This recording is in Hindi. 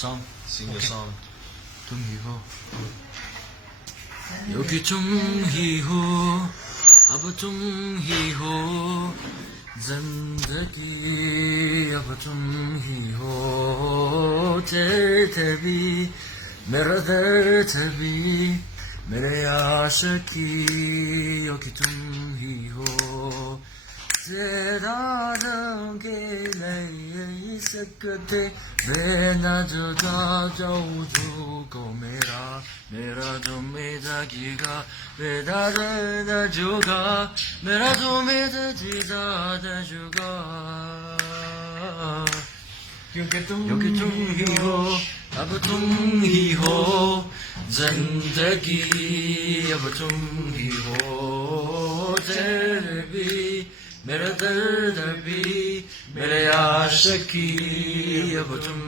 Song. Sing your Okay. song. तुम ही हो योगी तुम ही हो अब तुम ही हो जिंदगी अब तुम ही हो तेरे भी मेरा दर्द भी मेरे आशिकी योगी तुम ही हो तेरा रंग नहीं सकते बिना जुदा जाऊं को मेरा जो मेरा गीगा मेरा दर्द जुगा मेरा जो मेरा जीजा जुगा क्योंकि तुम ही हो अब तुम ही हो जिंदगी अब तुम ही हो तेरे भी मेरा दर्द भी मेरे आशिकी अब तुम